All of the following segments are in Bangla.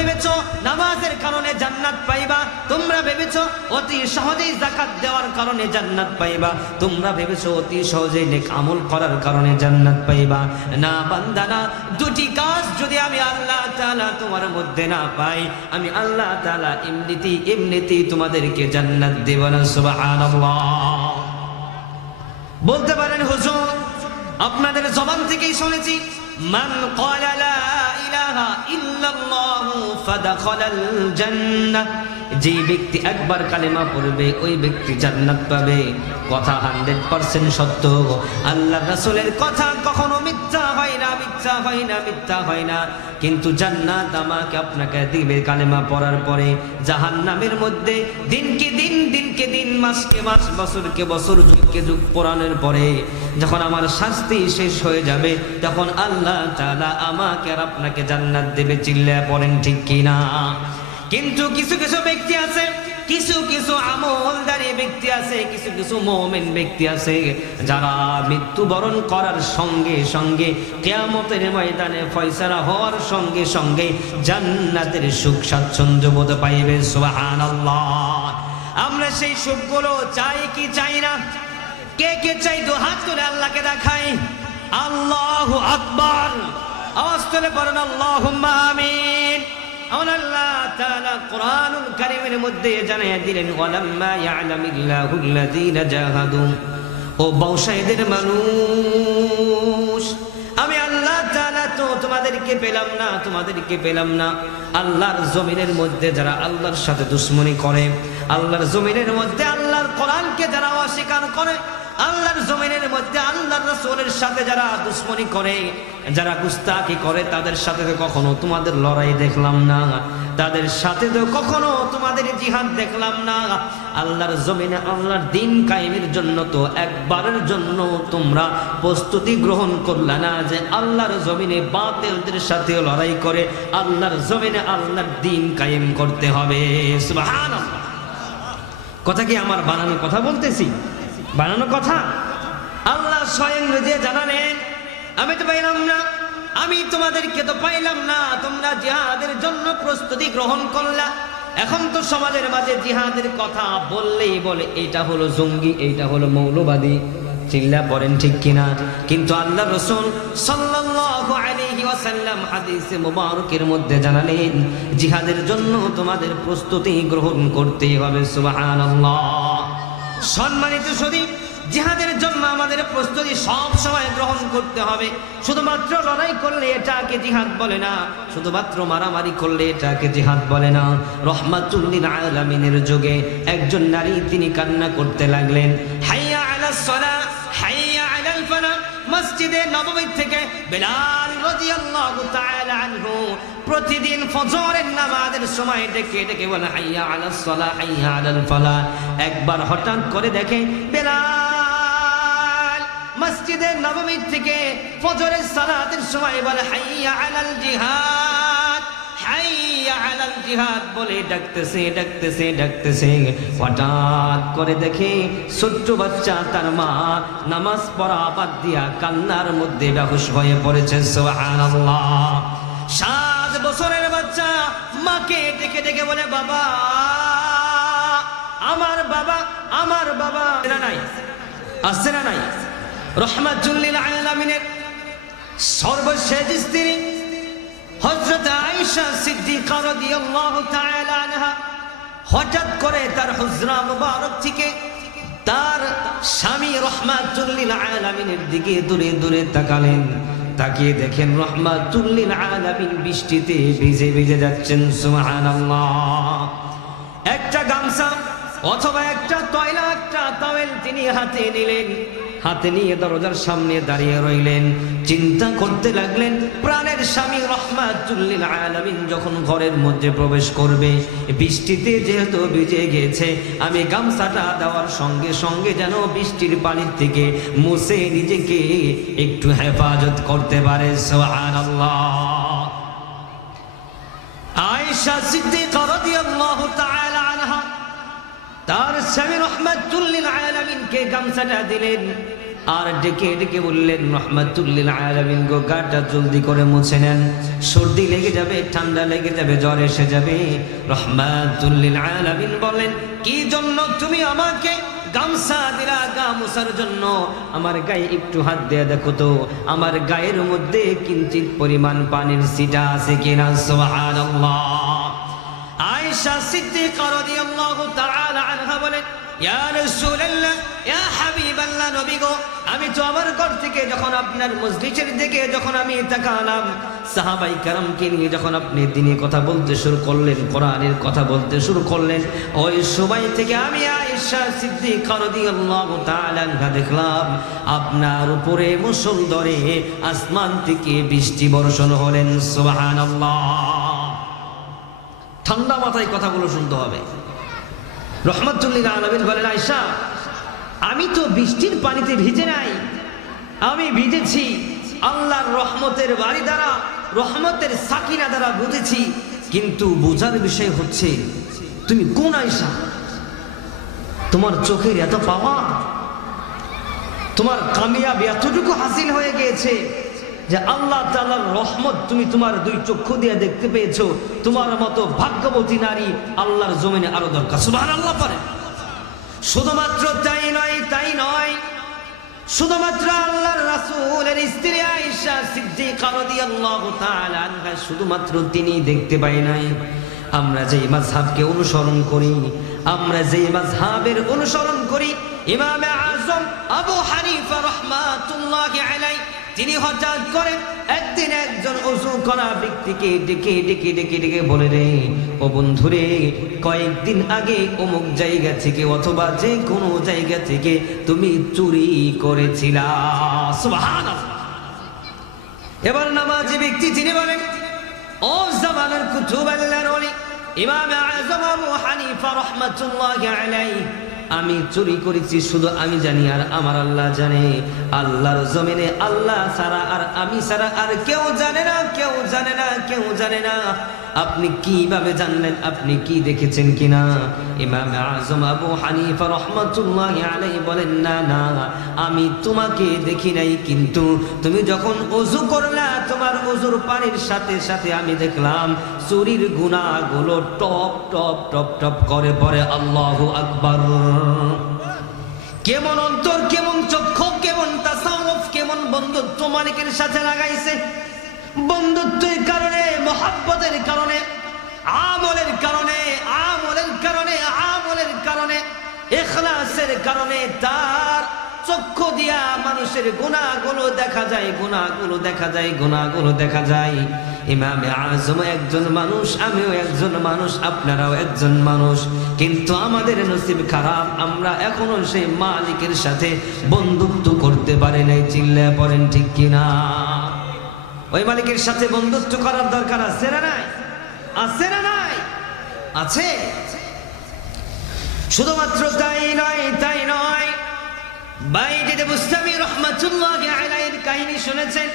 ভেবেছো নামাজের কারণে জান্নাত পাইবা, তোমরা ভেবেছো অতি সহজেই যাকাত দেওয়ার কারণে জান্নাত পাইবা, তোমরা ভেবেছো অতি সহজেই নেক আমল করার কারণে জান্নাত পাইবা। না বান্দা না, দুটি কাজ যদি আমি আল্লাহ তাআলা তোমার মধ্যে না পাই, আমি আল্লাহ তাআলা এমনিতেই তোমাদেরকে জান্নাত দেব না। সুবহানাল্লাহ। বলতে পারেন হুজুর, আপনাদের জবান থেকেই শুনেছি মান ক্বালা লা ইলাহা ইল্লাল্লাহু ফাদাখালাল জান্নাহ, যে ব্যক্তি একবার কালেমা পড়বে ওই ব্যক্তি জান্নাত পাবে। কথা 100% সত্য। আল্লাহর রাসূলের কথা কখনো মিথ্যা হয় না, মিথ্যা হয় না, মিথ্যা হয় না। কিন্তু জান্নাত আমাকে আপনাকে দিবে কালেমা পড়ার পরে। জাহান্নামের মধ্যে দিনকে দিন, মাসকে মাস, বছরকে বছর, যুগকে যুগ পোড়ানোর পরে যখন আমার শাস্তি শেষ হয়ে যাবে, তখন আল্লাহ তাআলা আমাকে আর আপনাকে জান্নাত দেবে। চিল্লায়া পড়েন ঠিক কিনা? কিন্তু কিছু কিছু ব্যক্তি আছে, কিছু আমলদারি ব্যক্তি আছে, কিছু মুমিন ব্যক্তি আছে, যারা মৃত্যুবরণ করার সঙ্গে সঙ্গে কিয়ামতের ময়দানে ফয়সালা হওয়ার সঙ্গে সঙ্গে জান্নাতের সুখ স্বাচ্ছন্দ্য বোধ পাইবে। সুবহানাল্লাহ। আমরা সেই সুখগুলো চাই কি চাই না? কে কে চাই? দু হাত তুলে আল্লাহকে দেখাই। আল্লাহু আকবার। আওয়াজ তুলে পড়েন আল্লাহুম্মা আমিন। আল্লাহ তাআলা কোরআনুল কারীমের মধ্যে জানিয়ে দিলেন, ওয়ালাম্মা ইয়ালামিল্লাহুল্লাযীনা জাহাদু। ও বংশাইদের মানুষ, আমি আল্লাহ তাআলা তো তোমাদেরকে পেলাম না। আল্লাহর জমিনের মধ্যে যারা আল্লাহর সাথে দুশমনি করে, আল্লাহর জমিনের মধ্যে আল্লাহর কোরআনকে যারা অস্বীকার করে, আল্লাহর জমিনের মধ্যে আল্লাহর রাসূলের সাথে যারা দুশমনি করে, যারা গুস্তাখি করে, তাদের সাথে তো কখনো তোমাদের লড়াই দেখলাম না, তাদের সাথে তো কখনো তোমাদের জিহাদ দেখলাম না। আল্লাহর জমিনে আল্লাহর দ্বীন কায়েমের জন্য তো একবারের জন্য তোমরা প্রস্তুতি গ্রহণ করলা না যে আল্লাহর জমিনে বাতিলদের সাথে লড়াই করে আল্লাহর জমিনে আল্লাহর দ্বীন কায়েম করতে হবে। সুবহানাল্লাহ। কথা কি আমার বানানো কথা বলতেছি? বানানো কথা? আল্লাহ স্বয়ং নিজে জানালেন, আমি তো পাইলাম না, আমি তোমাদেরকে তো পাইলাম না, তোমরা জিহাদের জন্য প্রস্তুতি গ্রহণ করলা। এখন তো সমাজের মাঝে জিহাদের কথা বললেই বলে এটা হলো জঙ্গি, এইটা হলো মৌলবাদী। চিল্লা পড়েন ঠিক কিনা? কিন্তু আল্লাহ রাসূল সাল্লাল্লাহু আলাইহি ওয়াসাল্লাম হাদিসে মুবারকের মধ্যে জানালেন, জিহাদের জন্য তোমাদের প্রস্তুতি গ্রহণ করতে হবে। সুবহানাল্লাহ। সম্মানিত সুধী, জিহাদের জন্য আমাদের প্রস্তুতি সব সময় গ্রহণ করতে হবে। শুধুমাত্র লড়াই করলে এটাকে জিহাদ বলে না, শুধুমাত্র মারামারি করলে এটাকে জিহাদ বলে না। রাহমাতুল লিল আলামিনের যুগে একজন নারী তিনি কান্না করতে লাগলেন, হাইয়া আলাস সালাহ, হাইয়া আলাল ফালাহ। মসজিদে নববী থেকে বেলাল রাদিয়াল্লাহু তাআলা আনহু প্রতিদিন ফজরের নামাজের সময় ডেকে বলে, হাইয়া আলাস সালাহ, হাইয়া আলাল ফালাহ। একবার হঠাৎ করে দেখে বেলাল মসজিদে নববী থেকে ফজরের সালাতের সময় বলে, হাইয়া আলাল জিহাদ, হাইয়া আলাল জিহাদ বলে ডাকতেছে। হঠাৎ করে দেখে ছোট্ট বাচ্চা তার মা নামাজ পড়া বাদ দিয়া কান্নার মধ্যে বেহুশ হয়ে পড়েছে। সুবহানাল্লাহ। 7 বছরের বাচ্চা মাকে ডেকে বলে, বাবা, আমার বাবা নাই, আছে না নাই? রাহমাতুল লিল আলামিনের সর্বশেষ স্ত্রী হযরত আয়েশা সিদ্দিকা রাদিয়াল্লাহু তাআলা আনহা হঠাৎ করে তার হুজরা মুবারক থেকে তার স্বামী রাহমাতুল লিল আলামিনের দিকে দূরে তাকালেন। তাকিয়ে দেখেন রাহমাতুল লিল আলামিন বৃষ্টিতে ভিজে যাচ্ছেন। সুবহানাল্লাহ। একটা গামছা অথবা একটা তয়লা, একটা তাওয়েল তিনি হাতে নিলেন, হাতে নিয়ে দরজার সামনে দাঁড়িয়ে রইলেন, চিন্তা করতে লাগলেন প্রাণের স্বামী রাহমাতুল লিল আলামিন যখন ঘরের মধ্যে প্রবেশ করবে, বৃষ্টিতে যেহেতু ভিজে গেছে, আমি গামছাটা দেওয়ার সঙ্গে সঙ্গে যেন বৃষ্টির পানির থেকে মুছে নিজেকে একটু হেফাজত করতে পারে। সুবহানাল্লাহ। আয়েশা সিদ্দিকা রাদিয়াল্লাহু তাআলা আনহা তার স্বামী রাহমাতুল লিল আলামিনকে গামছাটা দিলেন। আর ডেকে ডেকে বললেন, রহমাতুল লিল আলামিন গো, গাটা জলদি করে মুছে নেন, সর্দি লেগে যাবে, ঠান্ডা লেগে যাবে, জ্বর এসে যাবে। রহমাতুল লিল আলামিন বলেন, কি জন্য তুমি আমাকে গামছা দিলা? গা মুছার জন্য। আমার গায়ে একটু হাত দিয়ে দেখো তো, আমার গায়ের মধ্যে কিঞ্চিত পরিমাণ পানির ছিটা আছে কিনা। সুবহানাল্লাহ। আয়েশা সিদ্দিকা রাদিয়াল্লাহু তাআলা আনহা বলেন, ইয়া রাসূলুল্লাহ, ইয়া হাবিবাল্লাহ, নবী গো, আমি তো আমার ঘর থেকে যখন আপনার মজলিসের দিকে যখন আমি তাকালাম, সাহাবাই কেরামকে নিয়ে যখন আপনি দিনের কথা বলতে শুরু করলেন, কোরআনের কথা বলতে শুরু করলেন, ওই সময় থেকে আমি আয়েশা সিদ্দিকা রাদিয়াল্লাহু তাআলা আনহা দেখলাম আপনার উপরে মুষলধারে আসমান থেকে বৃষ্টি বর্ষণ হলেন। সুবহানাল্লাহ। ঠান্ডা মাথায় কথাগুলো শুনতে হবে। রহমাতুল লিল আলামিন বলেন, আয়েশা, আমি তো বৃষ্টির পানিতে ভিজে নাই, আমি ভিজেছি আল্লাহর রহমতের বাড়ি দ্বারা, রহমতের সাকিনা দ্বারা বুঝেছি। কিন্তু বোঝার বিষয় হচ্ছে, তুমি কোন আয়েশা? তোমার চোখের এত পাওয়া, তোমার কামিয়াবি এতটুকু হাসিল হয়ে গিয়েছে যে আল্লাহ তাআলার রহমত তুমি তোমার দুই চক্ষু দিয়ে দেখতে পেয়েছো। তোমার মতো ভাগ্যবতী নারী আল্লাহর জমিনে আরো দরকার। সুবহানাল্লাহ পড়ে। শুধুমাত্র তাই নয়, তাই নয়, শুধুমাত্র আল্লাহর রাসূলের স্ত্রী আয়েশা সিদ্দিকা রাদিয়াল্লাহু তাআলা আনহা শুধুমাত্র তিনি দেখতে পাই নাই। আমরা যেই মাযহাবকে অনুসরণ করি, আমরা যেই মাযহাবের অনুসরণ করি, ইমাম আযম আবু হানিফা রাহমাতুল্লাহি আলাইহি, তিনি হঠাৎ করে একদিন একজন ওযু করা ব্যক্তিকে ডেকে ডেকে ডেকে ডেকে বলে রে, ও বন্ধুরে, কয়েকদিন আগে অমুক জায়গা থেকে অথবা যে কোনো জায়গা থেকে তুমি চুরি করেছিলা। সুবহানাল্লাহ। এবার নামাজি ব্যক্তি তিনি বলেন, ও জামানের কুতুব আল্লাহর ওলি ইমাম আযম আবু হানিফা রাহমাতুল্লাহি আলাইহি, আমি চুরি করেছি শুধু আমি জানি আর আমার আল্লাহ জানে। আল্লাহর জমিনে আল্লাহ ছাড়া আর আমি ছাড়া আর কেউ জানে না, কেউ জানে না, কেউ জানে না। আপনি কিভাবে জানলেন? আপনি কি দেখেছেন কিনা? ইমাম আযম আবু হানিফা রাহমাতুল্লাহি আলাইহি বলেন, না না, আমি তোমাকে দেখি নাই, কিন্তু তুমি যখন ওযু করলা, তোমার ওযুর পানির সাথে সাথে আমি দেখলাম চুরির গুনাহগুলো টপ টপ টপ টপ করে পড়ে। আল্লাহু আকবার। কেমন অন্তর, কেমন চক্ষু, কেমন তাসাউফ, কেমন বন্ধুত্ব মালিকের সাথে লাগাইছে। বন্ধুত্বের কারণে, মহব্বতের কারণে, আমলের কারণে, আমলের কারণে, আমলের কারণে, ইখলাসের কারণে তার চক্ষু দিয়া মানুষের গুনাহগুলো দেখা যায়, গুনাহগুলো দেখা যায়, গুনাহগুলো দেখা যায়। ইমাম আযম একজন মানুষ, আমিও একজন মানুষ, আপনারাও একজন মানুষ, কিন্তু আমাদের নসিব খারাপ, আমরা এখনো সেই মালিকের সাথে বন্ধুত্ব করতে পারি নাই। চিল্লায় পড়েন ঠিক কিনা? ওই মালিকের সাথে বন্ধুত্ব করার দরকার আছে না নাই? আছে না নাই? আছে। শুধুমাত্র তাই নয়, তাই নয়, বাইজিদ বুস্তামি রাহমাতুল্লাহি আলাইহির কাহিনী শুনেছেন।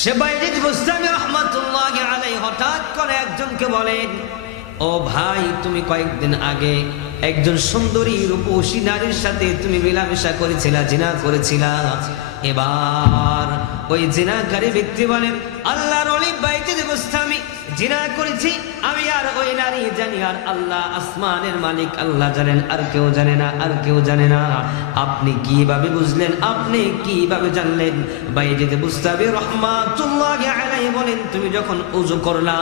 সে বাইজিদ বুস্তামি রাহমাতুল্লাহি আলাইহি হঠাৎ করে একজনকে বলেন, ও ভাই, তুমি কয়েকদিন আগে একজন সুন্দরী রূপসী নারীর সাথে তুমি মেলামেশা করেছিলা, জিনা করেছিলা। এবার ওই জিনাকারী ব্যক্তি বলেন, আল্লাহর ওলি বাইজিদ বুস্তামি, জিনা করেছি আমি আর ওই নারী জানি, আর আল্লাহ আসমানের মালিক আল্লাহ জানেন, আর কেউ জানে না, আর কেউ জানে না। আপনি কিভাবে বুঝলেন? আপনি কিভাবে জানলেন? বাইজিদ বুস্তামি রাহমাতুল্লাহি আলাইহি বলেন, তুমি যখন ওযু করলা,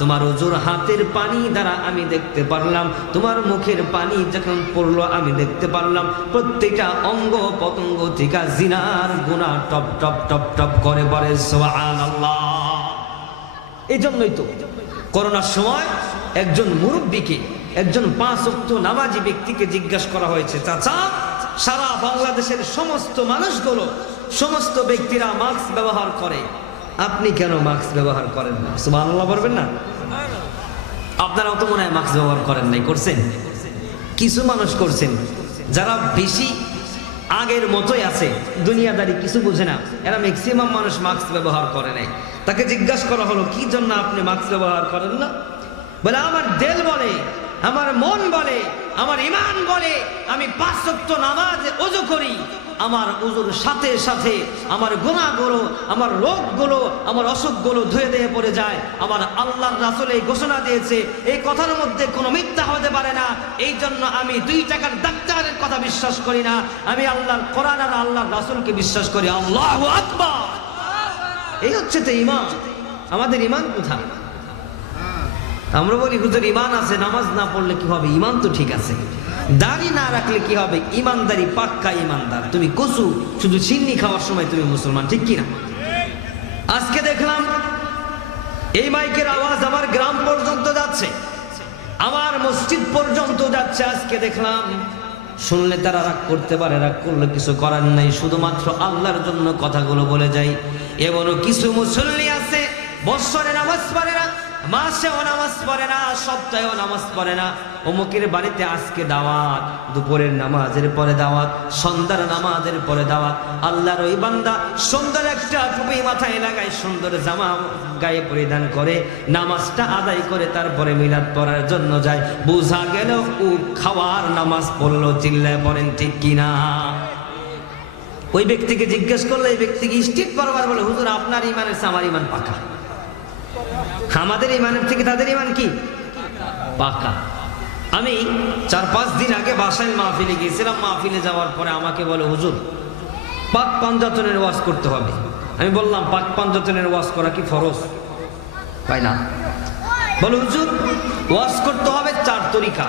তোমার ওযুর হাতের পানি দ্বারা আমি দেখতে পারলাম, তোমার মুখের পানি যখন পড়লো আমি দেখতে পারলাম প্রত্যেকটা অঙ্গ পতঙ্গ থেকে জিনার গুনাহ টপ টপ টপ টপ করে পড়ে। সুবহানাল্লাহ। এই জন্যই তো করোনার সময় একজন মুরব্বীকে, একজন 5 ওয়াক্ত নামাজি ব্যক্তিকে জিজ্ঞাসা করা হয়েছে, চাচা, সারা বাংলাদেশের সমস্ত মানুষগুলো, সমস্ত ব্যক্তিরা মাস্ক ব্যবহার করে, আপনি কেন মাস্ক ব্যবহার করেন না? সুবহানাল্লাহ বলবেন না? আপনারাও তো মনে হয় মাস্ক ব্যবহার করেন নাই। করছেন? কিছু মানুষ করছেন, যারা বেশি আগের মতোই আছে, দুনিয়াদারি কিছু বুঝে না, এরা ম্যাক্সিমাম মানুষ মাস্ক ব্যবহার করে নাই। তাকে জিজ্ঞাসা করা হলো, কি জন্য আপনি মাস্ক ব্যবহার করেন না? বলে আমার দিল বলে, আমার মন বলে, আমার ঈমান বলে আমি 5 ওয়াক্ত নামাজ ওযু করি, আমার ওযুর সাথে সাথে আমার গুনাহগুলো, আমার রোগগুলো, আমার অসুখগুলো ধুয়ে দিয়ে পড়ে যায়। আমার আল্লাহর রাসূল এই ঘোষণা দিয়েছে, এই কথার মধ্যে কোনো মিথ্যা হতে পারে না। এই জন্য আমি 2 টাকার ডাক্তারের কথা বিশ্বাস করি না, আমি আল্লাহর কোরআন আর আল্লাহর রাসূলকে বিশ্বাস করি। আল্লাহু আকবার। এই হচ্ছে তো ঈমান। আমাদের ঈমান কোথায়? আমরা বলি হুজুর ঈমান আছে, নামাজ না পড়লে কি হবে? ঈমান তো ঠিক আছে। দাড়ি না রাখলে কি হবে? ঈমানদারি পাক্কা ঈমানদার। তুমি কসু শুধু চিন্নি খাওয়ার সময় তুমি মুসলমান, ঠিক কি না? আজকে দেখলাম এই মাইকের আওয়াজ আমার গ্রাম পর্যন্ত যাচ্ছে, আমার মসজিদ পর্যন্ত যাচ্ছে। আজকে দেখলাম, শুনলে তারা রাগ করতে পারে, রাগ করলে কিছু করার নাই, শুধুমাত্র আল্লাহর জন্য কথাগুলো বলে যাই। এমনও কিছু মুসল্লি আছে বৎসরে নামাজ পড়ে না, মাসেও নামাজ পড়ে না, সপ্তাহেও নামাজ পড়ে না। অমুকের বাড়িতে আজকে দাওয়াত, দুপুরের নামাজের পরে দাওয়াত, সন্ধ্যার নামাজের পরে দাওয়াত। আল্লাহর ওই বান্দা সুন্দর একটা টুপি মাথায় লাগায়, সুন্দর জামা গায়ে পরিধান করে, নামাজটা আদায় করে তারপরে মিলাদ পড়ার জন্য যায়। বোঝা গেল ও খাওয়ার নামাজ পড়লো। চিল্লায় পড়েন ঠিক কিনা? ওই ব্যক্তিকে জিজ্ঞেস করলে এই ব্যক্তিকে স্ট্রিট বরাবর বলে, হুজুর আপনার ঈমানের চেয়ে আমার ঈমান পাকা। আমাদের ঈমানের থেকে তাদের ঈমান কি পাকা। আমি 4-5 দিন আগে বাসায় মাহফিলে গিয়েছিলাম। মাহফিলে যাওয়ার পরে আমাকে বলে, হুজুর পাক পাঞ্জাতনের ওয়াজ করতে হবে। আমি বললাম, পাক পাঞ্জাতনের ওয়াজ করা কি ফরজ? তাই না। বলে হুজুর ওয়াজ করতে হবে 4 তরিকা।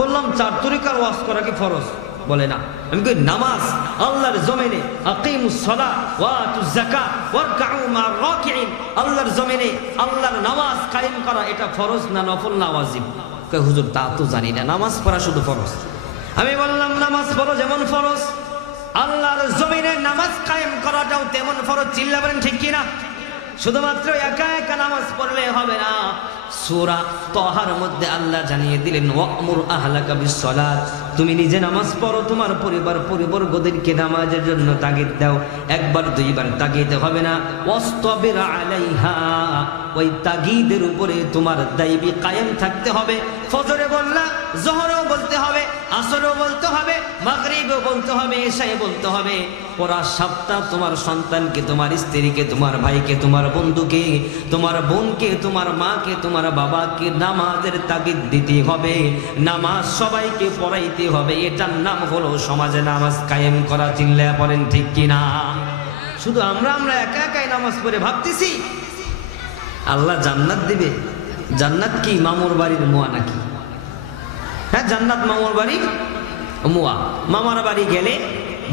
বললাম 4 তরিকার ওয়াজ করা কি ফরজ? বলে না। আমি কই নামাজ আল্লাহর জমিনে আকিমুস সালাহ ওয়া আতুজ যাকাত ওয়ারকাউ মা'আর রাকিঈন, আল্লাহর জমিনে আল্লাহর নামাজ কায়েম করা এটা ফরজ না নফল না ওয়াজিব? কই হুজুর তা তো জানি না, নামাজ পড়া শুধু ফরজ। আমি বললাম নামাজ পড়ো যেমন ফরজ, আল্লাহর জমিনে নামাজ কায়েম করাটাও তেমন ফরজ। চিল্লা বলেন ঠিক কি না? শুধুমাত্র একা একা নামাজ পড়লে হবে না। সূরা তাহার মধ্যে আল্লাহ জানিয়ে দিলেন, ওয়া'মুর আহলাকা বিস-সালাত, তুমি নিজে নামাজ পড়ো, তোমার পরিবর্গদেরকে নামাজের জন্য তাগিদ দাও। 1বার 2বার তাগিদ হবে না। ওয়াসতাবির আলাইহা, ওই তাগিদের উপরে তোমার দায়বি কায়েম থাকতে হবে। ফজরে বললা, যোহরেও বলতে হবে, আসরেও বলতে হবে, মাগরিবেও বলতে হবে, এশায়ে বলতে হবে। পুরা সপ্তাহ তোমার সন্তানকে, তোমার স্ত্রীকে, তোমার ভাইকে, তোমার বন্ধুকে, তোমার বোনকে, তোমার মাকে, তোমার বাবাকে নামাজের তাগিদ দিতে হবে। নামাজ সবাইকে পড়াইতে হবে। এটার নাম হলো সমাজে নামাজ কায়েম করা। চিল্লায়া পড়েন ঠিক কিনা? শুধু আমরা একা একাই নামাজ পড়ে ভাবতেছি আল্লাহ জান্নাত দিবে। জান্নাত কি মামুর বাড়ির মুয়া নাকি? হ্যাঁ, জান্নাত মামুর বাড়ির মুয়া। মামার বাড়ি গেলে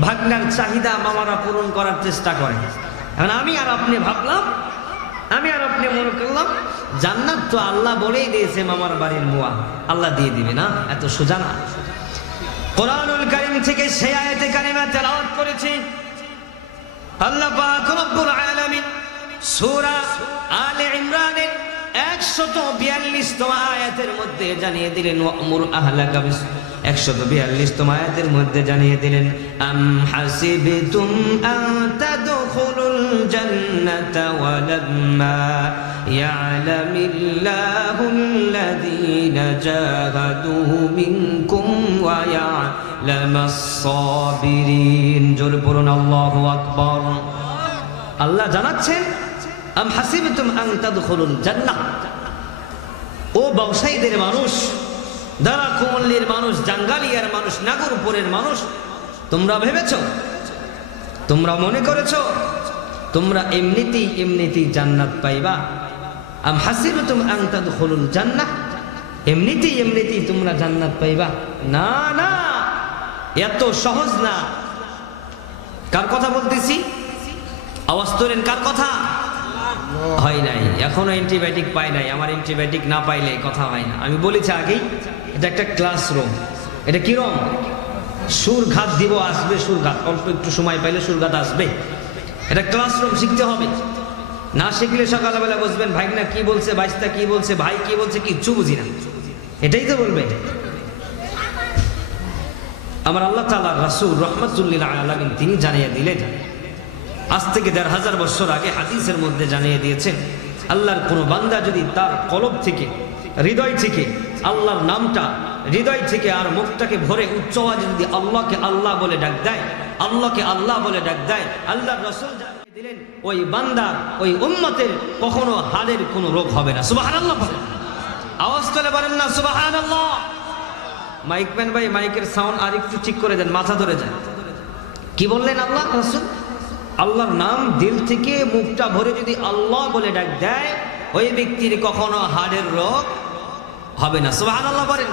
ভাগ্নার চাহিদা মামারা পূরণ করার চেষ্টা করে। এখন আমি আর আপনি ভাবলাম, আমি আর আপনি মনে করলাম জান্নাত তো আল্লাহ বলেই দিয়েছে মামার বাড়ির মুয়া, আল্লাহ দিয়ে দিবে না, এত সোজা না। কোরআনুল কারীম থেকে সেই আয়াতে কারিমা তেলাওয়াত করেছি। আল্লাহ পাক রব্বুল আলামিন সূরা আলে ইমরানের 142তম আয়াতের মধ্যে জানিয়ে দিলেন, ওয়া'মুর আহলাকা বিস, 142তম আয়াতের মধ্যে জানিয়ে দিলেন, আম হাসিবতুম আন তাদখুলুল জান্নাতা ওয়া লাম্মা ইয়া'লামিল্লাহুল্লাযীনা জাহাদু মিনকুম ওয়া ইয়া'লামাস সাবিরিন। জোরে পড়ুন আল্লাহু আকবার। আল্লাহ জানাচ্ছেন, আম হাসিবতুম আন তাদখুলুল জান্নাহ, ও ব্যবসায়ীদের মানুষ, দারা কুমল্লির মানুষ, জাঙ্গালিয়ার মানুষ, নাগরপুরের মানুষ, তোমরা ভেবেছো, তোমরা মনে করেছো তোমরা এমনিতেই জান্নাত পাইবা? আম হাসিবতুম আন তাদখুলুল জান্নাহ, এমনিতেই তোমরা জান্নাত পাইবা? না না, এত সহজ না। কার কথা বলতেছি? আওয়াজ তোলেন, কার কথা? হয় নাই, এখনো অ্যান্টিবায়োটিক পাই নাই। আমার অ্যান্টিবায়োটিক না পাইলে কথা হয় না। আমি বলেছি আগেই, এটা একটা ক্লাসরুম। এটা কিরম? সুরঘাত দিব, আসবে সুরঘাত, অল্প একটু সময় পাইলে সুরঘাত আসবে। এটা ক্লাসরুম, শিখতে হবে। না শিখলে সকালবেলা বসবেন, ভাইনা কি বলছে, বাইস্তা কি বলছে, ভাই কি বলছে, কিচ্ছু বুঝি না, এটাই তো বলবে। আমার আল্লাহ তাআলা রাসূল রাহমাতুল লিল আলামিন তিনি জানিয়ে দিলেন, আজ থেকে 1500 বছর আগে হাদিসের মধ্যে জানিয়ে দিয়েছেন, আল্লাহর কোনো বান্দা যদি তার কলব থেকে হৃদয় থেকে আল্লাহর নামটা হৃদয় থেকে আর মুখটাকে ভরে উচ্চ আওয়াজে যদি আল্লাহকে আল্লাহ বলে ডাক দেয়, আল্লাহকে আল্লাহ বলে ডাক দেয়, আল্লাহর রাসূল জানিয়ে দিলেন ওই বান্দার ওই উম্মতের কখনো হাড়ের কোনো রোগ হবে না। সুবহানাল্লাহ বলেন, আওয়াজ তুলে বলেন না সুবহানাল্লাহ। মাইকম্যান ভাই মাইকের সাউন্ড আর একটু ঠিক করে দেন, মাথা ধরে যায়। কি বললেন আল্লাহ রাসূল? আল্লাহর নাম দিল থেকে মুখটা ভরে যদি আল্লাহ বলে ডাক দেয়, ওই ব্যক্তির কখনো হাড়ের রোগ হবে না। সুবহানাল্লাহ বলেন।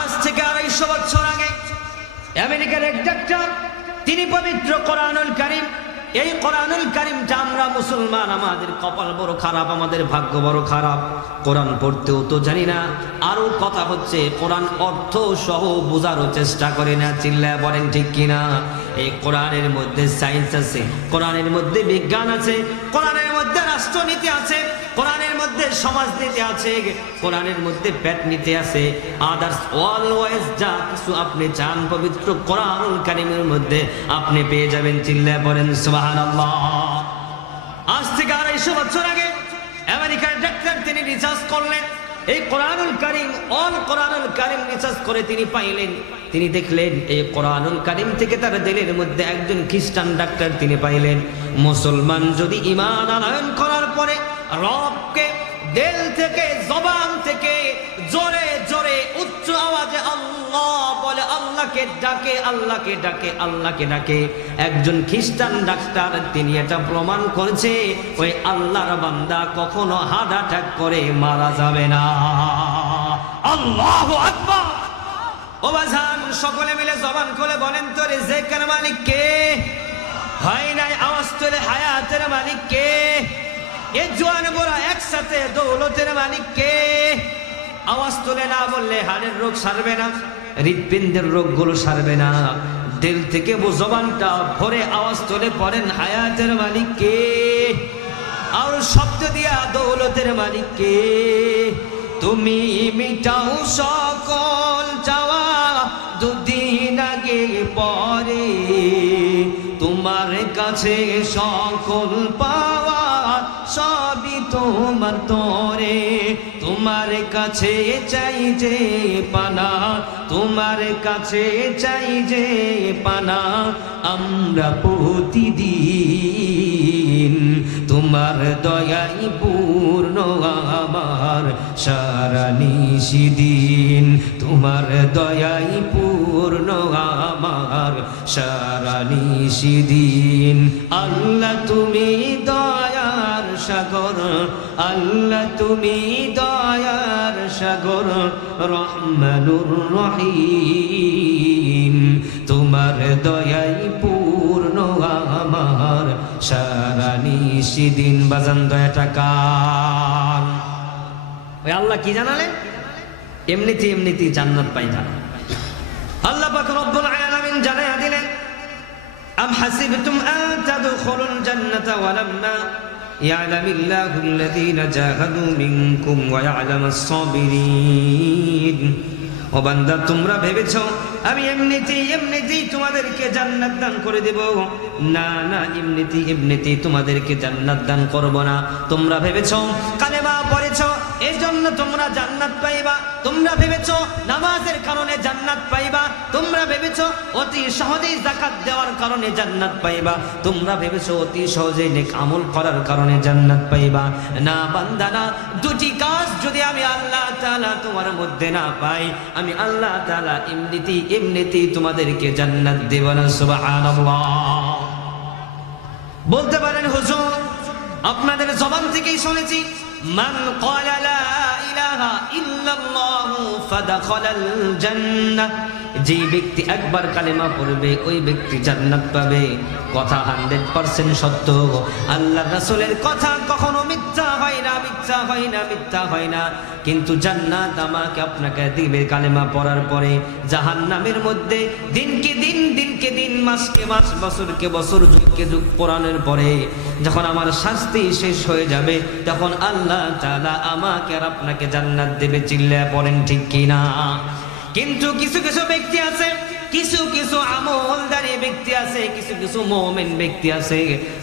আজ থেকে 250 বছর আগে আমেরিকার এক ডাক্তার, তিনি পবিত্র কোরআনুল কারীম, এই কোরআনুল কারীমটা আমরা মুসলমান, আমাদের কপাল বড় খারাপ, আমাদের ভাগ্য বড় খারাপ, কোরআন পড়তেও তো জানি না, আরো কথা হচ্ছে কোরআন অর্থ সহ বোঝারও চেষ্টা করে না। চিল্লায় বলেন ঠিক কিনা? এই কোরআনের মধ্যে সায়েন্স আছে, কোরআনের মধ্যে বিজ্ঞান আছে, কোরআনের মধ্যে রাষ্ট্রনীতি আছে, কোরআনের মধ্যে সমাজনীতি আছে, কোরআনের মধ্যে পেটনীতি আছে, আদার্স অলওয়েজ যা কিছু আপনি চান পবিত্র কোরআনুল কারীমের মধ্যে আপনি পেয়ে যাবেন। চিল্লায় বলেন সুবহানাল্লাহ। আজ থেকে 250 বছর আগে আমেরিকার ডাক্তার তিনি রিসার্চ করলেন, এই কোরআনুল কারীম, অল কোরআনুল কারীম রিসার্চ করে তিনি পাইলেন, তিনি দেখলেন এই কোরআনুল কারীম থেকে তার দিলের মধ্যে একজন খ্রিস্টান ডাক্তার তিনি পাইলেন। মুসলমান যদি ঈমান আনয়ন করার পরে রবকে দিল থেকে জবান থেকে জোরে জোরে উচ্চ আওয়াজে আল্লাহ বলে, আল্লাহকে ডাকে, আল্লাহকে ডাকে, আল্লাহকে ডাকে, একজন খ্রিস্টান ডাক্তার তিনি এটা প্রমাণ করেছে ওই আল্লাহর বান্দা কখনো হার্ট অ্যাটাক করে মারা যাবে না। আল্লাহু আকবার। ও বাজান, সকলে মিলে জবান খুলে বলেন তো রিজকের মালিক কে? হয় নাই আওয়াজ তুলে হায়াতের মালিক কে? এই জোয়ান বড় একসাথে দৌলতের মালিক কে? আওয়াজ তুলে না বললে হাড়ের রোগ সারবে না, হৃদপিণ্ডের রোগগুলো সারবে না। দিল থেকে জবানটা ভরে আওয়াজ তুলে পড়েন হায়াতের মালিক কে? আর শব্দ দিয়া দৌলতের মালিক কে? তুমি মিটাও সকল চাওয়া, দুদিন আগে পরে তোমার কাছে সকল পাওয়া সবই তোমার তরে, তোমার কাছে চাই যে পানা, তোমার কাছে চাই যে পানা, আমরা প্রতিদিন তোমার দয়াই পূর্ণ আমার সারা নিশিদিন, তোমার দয়াই পূর্ণ আমার সারা নিশিদিন। আল্লাহ তুমি দয়ার সাগর, আল্লাহ তুমি দয়ার সাগর, রহমানুর রহিম, তোমার দয়াই পূর্ণ আমার সারা নিশিদিন। বাজান দয়াটা কার? ওই আল্লাহ কি জানালেন? এমনিতেই জান্নাত পাইবা। আল্লাহ পাক রব্বুল আলামিন জানায়া দিলেন, আম হাসিবতুম আন তাদখুলুল জান্নাতা ওয়ালাম্মা ইয়ালামিল্লাহু আল্লাযীনা জাহাদু মিনকুম ওয়া ইয়ালামাস সাবিরিন। ও বান্দা, তোমরা ভেবেছো আমি এমনিতেই তোমাদেরকে জান্নাত দান করে দেব? না না, এমনিতেই তোমাদেরকে জান্নাত দান করব না। তোমরা ভেবেছো কালেমা পড়েছো এর জন্য তোমরা জান্নাত পাইবা, তোমরা ভেবেছো নামাজের কারণে জান্নাত পাইবা, তোমরা ভেবেছো অতি সহজেই যাকাত দেওয়ার কারণে জান্নাত পাইবা, তোমরা ভেবেছো অতি সহজেই নেক আমল করার কারণে জান্নাত পাইবা। না বান্দা না, দুটি কাজ যদি আমি আল্লাহ তাআলা তোমার মধ্যে না পাই, আমি আল্লাহ তাআলা এমনিতেই তোমাদেরকে জান্নাত দেব না। সুবহানাল্লাহ। বলতে পারেন হুজুর, আপনাদের জবান থেকেই শুনেছি মান ক্বালা লা ইলাহা ইল্লাল্লাহু ফাদাখালাল জান্নাহ, যে ব্যক্তি একবার কালেমা পড়বে ওই ব্যক্তি জান্নাত পাবে। কথা 100% সত্য। আল্লাহর রাসূলের কথা কখনো মিথ্যা হয় না, মিথ্যা হয় না। কিন্তু জান্নাত আমাকে আপনাকে দিবে কালেমা পড়ার পরে। জাহান্নামের মধ্যে দিনকে দিন, মাসকে মাস, বছরকে বছর, যুগকে যুগ পড়ানোর পরে যখন আমার শাস্তি শেষ হয়ে যাবে, তখন আল্লাহ তাআলা আমাকে আর আপনাকে জান্নাত দেবে। চিল্লায়া পড়েন ঠিক কিনা? কিন্তু কিছু ব্যক্তি আছে কিছু কিছু আমলদারী ব্যক্তি আছে, কিছু কিছু মুমিন ব্যক্তি আছে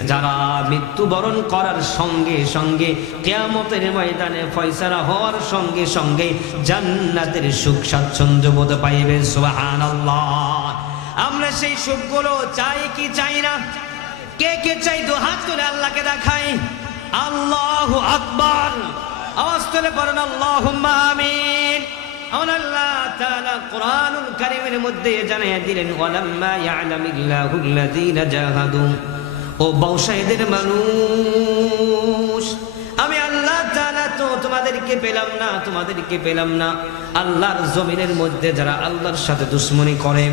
যারা মৃত্যুবরণ করার সঙ্গে সঙ্গে কিয়ামতের ময়দানে ফয়সালা হওয়ার সঙ্গে সঙ্গে জান্নাতের সুখ স্বাচ্ছন্দ্য বোধ পাইবে। সুবহানাল্লাহ। আমরা সেই সুখগুলো চাই কি চাই না? কে কে চাই? দু হাত তুলে আল্লাহকে দেখাই। আল্লাহু আকবার। আওয়াজ তুলে পড়েন আল্লাহুম্মা আমিন। আল্লাহ তাআলা কোরআনুল কারীমের মধ্যে জানিয়ে দিলেন, ওয়ালাম্মা ইয়ালামিল্লাহুল্লাযীনা জাহাদু। ও বংশাইদের মানুষ, আমি আল্লাহ তাআলা তো তোমাদেরকে পেলাম না। আল্লাহর জমিনের মধ্যে যারা আল্লাহর সাথে দুশমনি করে,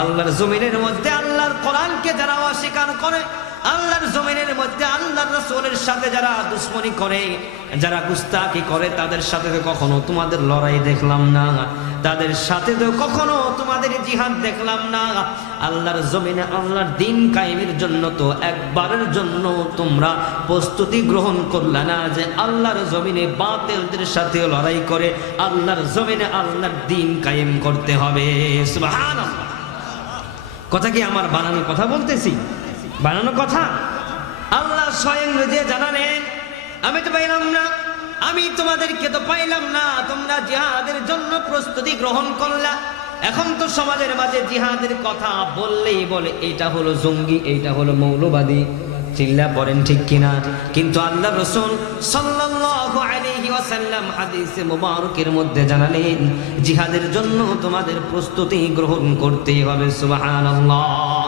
আল্লাহর জমিনের মধ্যে আল্লাহর কোরআনকে যারা অস্বীকার করে, আল্লাহর জমিনের মধ্যে আল্লাহর রাসূলের সাথে যারা দুশমনি করে, যারা গুস্তাখি করে, তাদের সাথে তো কখনো তোমাদের লড়াই দেখলাম না, তাদের সাথে তো কখনো তোমাদের জিহাদ দেখলাম না। আল্লাহর জমিনে আল্লাহর দ্বীন কায়েমের জন্য তো একবারের জন্য তোমরা প্রস্তুতি গ্রহণ করলা না যে আল্লাহর জমিনে বাতিলদের সাথে লড়াই করে আল্লাহর জমিনে আল্লাহর দ্বীন কায়েম করতে হবে। সুবহানাল্লাহ। কথা কি আমার বানানো কথা বলতেছি? বানানো কথা? আল্লাহ স্বয়ং নিজে জানালেন, আমি তো পাইলাম না, আমি তোমাদেরকে তো পাইলাম না, তোমরা জিহাদের জন্য প্রস্তুতি গ্রহণ করলা। এখন তো সমাজের মাঝে জিহাদের কথা বললেই বলে এইটা হলো জঙ্গি, এইটা হলো মৌলবাদী। চিল্লা পড়েন ঠিক কিনা? কিন্তু আল্লাহ রাসূল সাল্লাল্লাহু আলাইহি ওয়াসাল্লাম হাদিসে মুবারকের মধ্যে জানালেন, জিহাদের জন্য তোমাদের প্রস্তুতি গ্রহণ করতে হবে। সুবহানাল্লাহ।